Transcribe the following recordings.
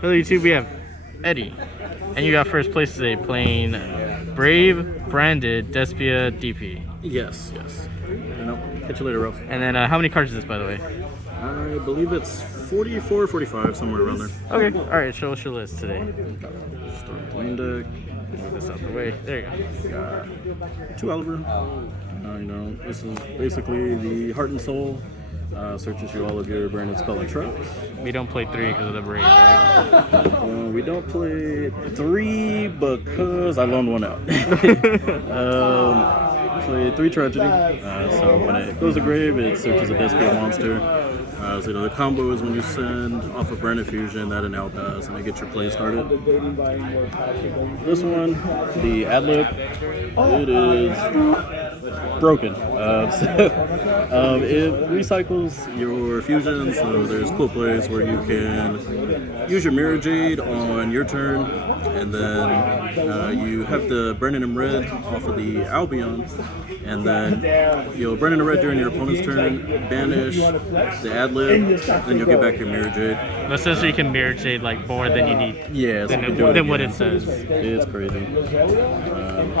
Hello YouTube, we have Eddie. And you got first place today playing Brave branded Despia DP. Yes. No, catch you later, Ralph. And then how many cards is this, by the way? I believe it's 44, 45, somewhere around there. Okay, alright, show us your list today. Start playing deck. Move this out the way. There you go. Two Oliver. This is basically the Heart and Soul. Searches you all of your branded spell and traps. We don't play 3 because of the Brave, right? We don't play 3 because I loaned one out. Play 3 Tragedy. So when it goes to grave, it searches a Despia monster. So the combo is when you send off a Branded Fusion, that and Outpass, and it gets your play started. This one, the Adlib, it is broken. It recycles your fusions, so there's cool plays where you can use your Mirror Jade on your turn, and then you have the Brennan and Red off of the Albion, and then you'll Brennan and Red during your opponent's turn, banish the Adlib, then you'll get back your Mirror Jade. Essentially, you can Mirror Jade like more than you need. Yeah, than what it says. It's crazy. I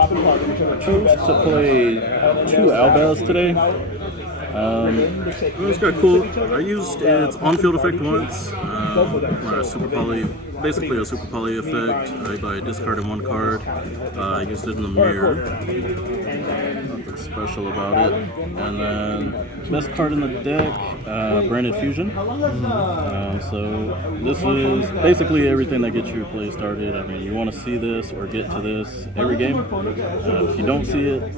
chose to play 2 Albaz today. It's got cool. I used its on-field effect once, where a super poly, basically a super poly effect. I discarded 1 card. I used it in the mirror. Nothing special about it. And then best card in the deck, Branded Fusion. So this is basically everything that gets your play started. I mean, you want to see this or get to this every game. If you don't see it,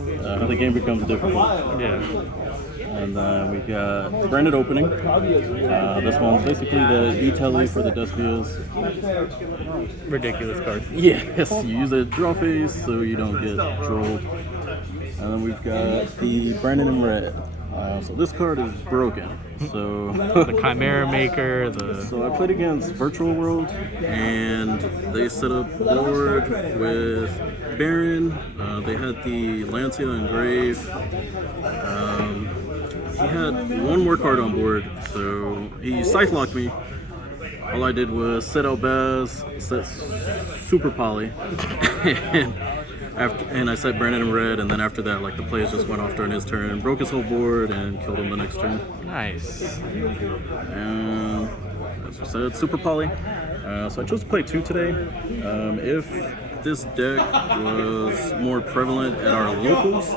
the game becomes difficult. Yeah. And then we got Branded Opening. This one's basically the E-Telly for the Despias. Ridiculous card. Yes, you use a draw phase so you don't get trolled. And then we've got the Brandon and Red. So this card is broken. So the Chimera Maker, So I played against Virtual World, and they set up board with Baron. They had the Lancia and Grave. He had 1 more card on board, so he Scythe locked me. All I did was set out Baz, set Super Poly, and I set Brandon and Red, and then after that, like, the plays just went off during his turn, broke his whole board, and killed him the next turn. Nice. And as I said, Super Poly. So I chose to play 2 today. If this deck was more prevalent at our locals,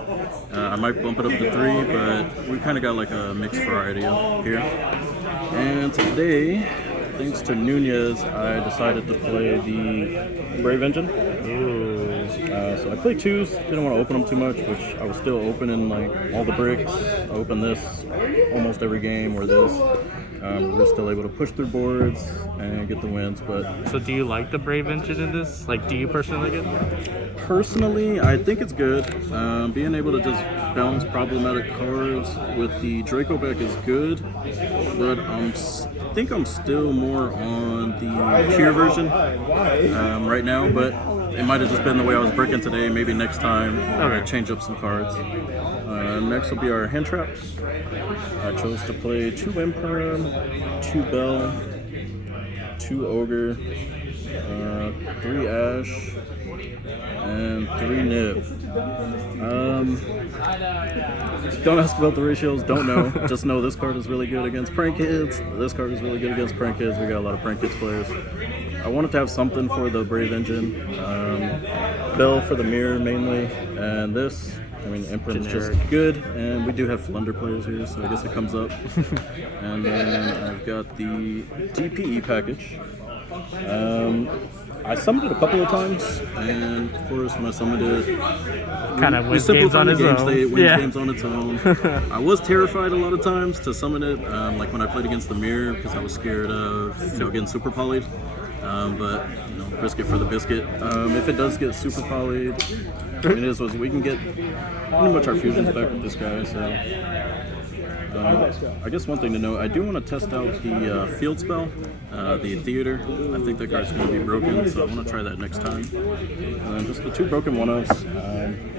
I might bump it up to 3, but we kind of got like a mixed variety up here. And today, thanks to Nunez, I decided to play the Brave Engine. So I played 2s, didn't want to open them too much, which I was still opening like all the bricks. I opened this almost every game, or this. We're still able to push through boards and get the wins. But so do you like the Brave Engine in this? Like, do you personally like it? Personally, I think it's good. Being able to just balance problematic cards with the Draco back is good, but I think I'm still more on the pure version right now, but it might have just been the way I was breaking today. Maybe next time I'll change up some cards. Next will be our hand traps. I chose to play 2 Imperm, 2 Bell, 2 Ogre, 3 Ash, and 3 Niv. Don't ask about the ratios, don't know. Just know this card is really good against Prank Kids. This card is really good against Prank Kids. We got a lot of Prank Kids players. I wanted to have something for the Brave Engine. Bell for the mirror mainly, and this. I mean, Imprint is just good, and we do have Flunder players here, so I guess it comes up. And then I've got the DPE package. I summoned it a couple of times, and of course, when I summoned it, kind of wins games on its own. It wins games on its own. I was terrified a lot of times to summon it, like when I played against the mirror, because I was scared of getting super polyed. But risk it for the biscuit. If it does get super polyed, it is what we can get pretty much our fusions back with this guy. So I guess one thing to know, I do want to test out the field spell, the theater. I think that guy's going to be broken, so I want to try that next time. And then just the 2 broken 1-ofs,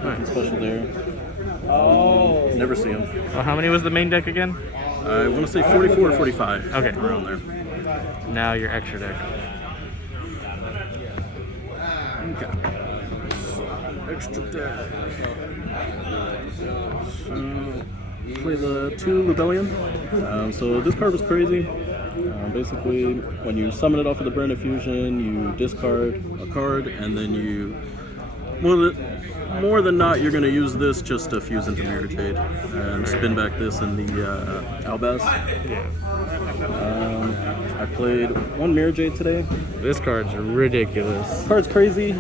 nothing special there. Never see them. Well, how many was the main deck again? I want to say 44 or 45. Okay. Around there. Now your extra deck. Okay. Extra deck. So, play the 2 Rebellion. So this card was crazy. Basically, when you summon it off of the Burn Fusion, you discard a card, and then you, more than not, you're going to use this just to fuse into Mirror Jade and spin back this in the Albaz. I played 1 Mirror Jade today. This card's ridiculous. Card's crazy.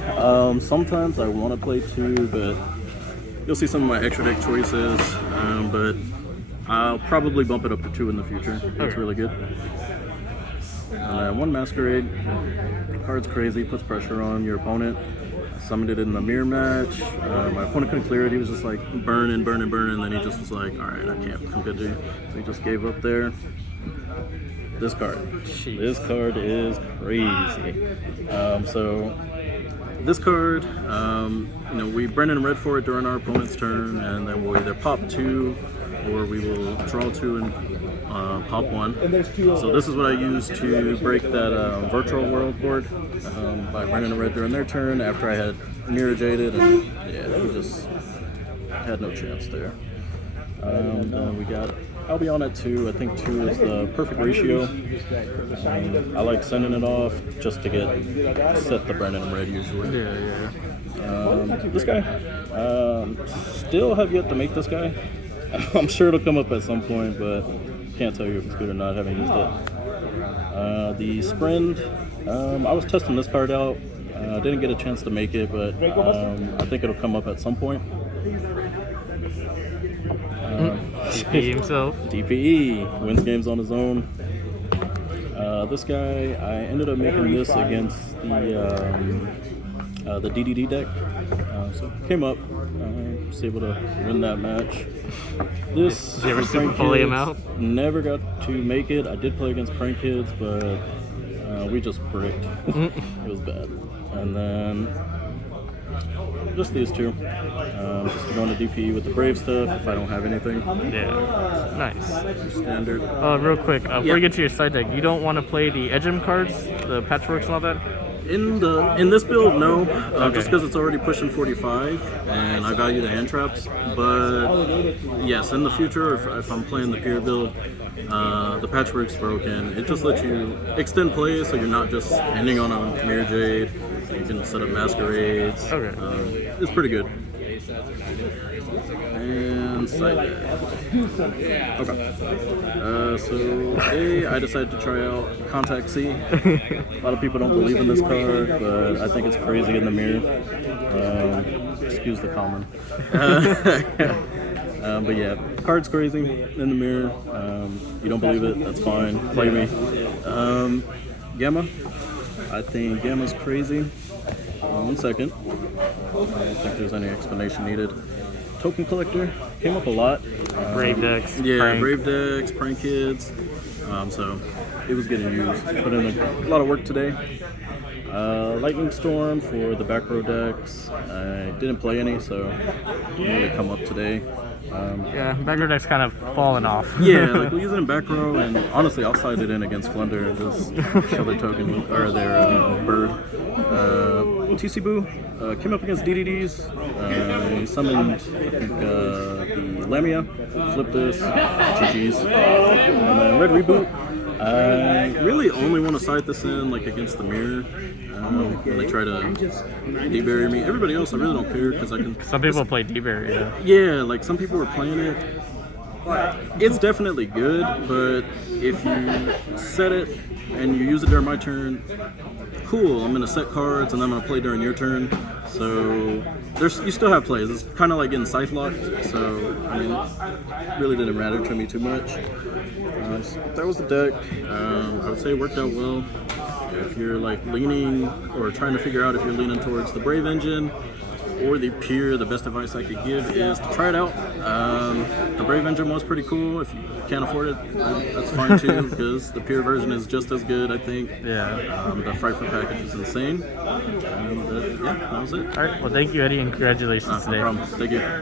Sometimes I want to play 2, but you'll see some of my extra deck choices. But I'll probably bump it up to 2 in the future. It's really good. And then 1 Masquerade. Card's crazy, puts pressure on your opponent. I summoned it in the mirror match. My opponent couldn't clear it. He was just like burning. And then he just was like, alright, I can't come get you. So he just gave up there. This card. Jeez. This card is crazy. So this card, we burn in red for it during our opponent's turn, and then we'll either pop 2 or we will draw 2 and pop 1. So this is what I use to break that virtual world board by burning a red during their turn after I had mirror jaded, and yeah, we just had no chance there. We got Albion at 2. I think 2 is the perfect ratio. I like sending it off just to set the Brennan red usually. Yeah. This guy, still have yet to make this guy. I'm sure it'll come up at some point, but can't tell you if it's good or not, haven't used it. The Sprint, I was testing this card out. Didn't get a chance to make it, but I think it'll come up at some point. DPE himself. DPE wins games on his own. This guy, I ended up making this against the DDD deck. So came up, was able to win that match. This Did you ever super volley him out? Never got to make it. I did play against Prank Kids, but we just bricked. It was bad. And then just these 2. Just to go into DP with the Brave stuff if I don't have anything. Yeah. Nice. Standard. Real quick, before you get to your side deck, you don't want to play the Edgem cards, the patchworks and all that? In this build, no. Okay. Just because it's already pushing 45, and I value the hand traps. But yes, in the future, if I'm playing the Pier build, the patchwork's broken. It just lets you extend play, so you're not just ending on a Mirror Jade. You can set up masquerades. Okay. It's pretty good. And side deck. Okay. So today I decided to try out Contact C. A lot of people don't believe in this card, but I think it's crazy in the mirror. Excuse the comment. But yeah, card's crazy in the mirror. You don't believe it, that's fine. Play me. Gamma. I think Gamma's crazy. 1 second. I don't think there's any explanation needed. Token Collector came up a lot. Brave decks. Yeah, Prank. Brave decks, Prank Kids. So it was getting used. Put in a lot of work today. Lightning Storm for the back row decks. I didn't play any, so didn't really come up today. Yeah, back row deck's kind of fallen off. Yeah, like we use it in back row, and honestly, I'll slide it in against Flunder and just kill their token or their bird. TC Boo came up against DDDs. He summoned, I think, the Lamia, flipped this, GG's, and then Red Reboot. I really only want to side this in like against the mirror when they try to debury me. Everybody else, I really don't care because I can. Some people play debury, yeah. Yeah, like some people were playing it. It's definitely good, but if you set it and you use it during my turn, cool. I'm gonna set cards and then I'm gonna play during your turn. So you still have plays. It's kind of like getting scythe locked. So I mean, really didn't matter to me too much. So that was the deck. I would say it worked out well. If you're like leaning or trying to figure out if you're leaning towards the Brave engine or the Pier, the best advice I could give is to try it out. The Brave engine was pretty cool. If you can't afford it, that's fine too, because the Pier version is just as good, I think. Yeah. The Frightful package is insane. Yeah, that was it. All right. Well, thank you, Eddie, and congratulations today. No problem. Thank you.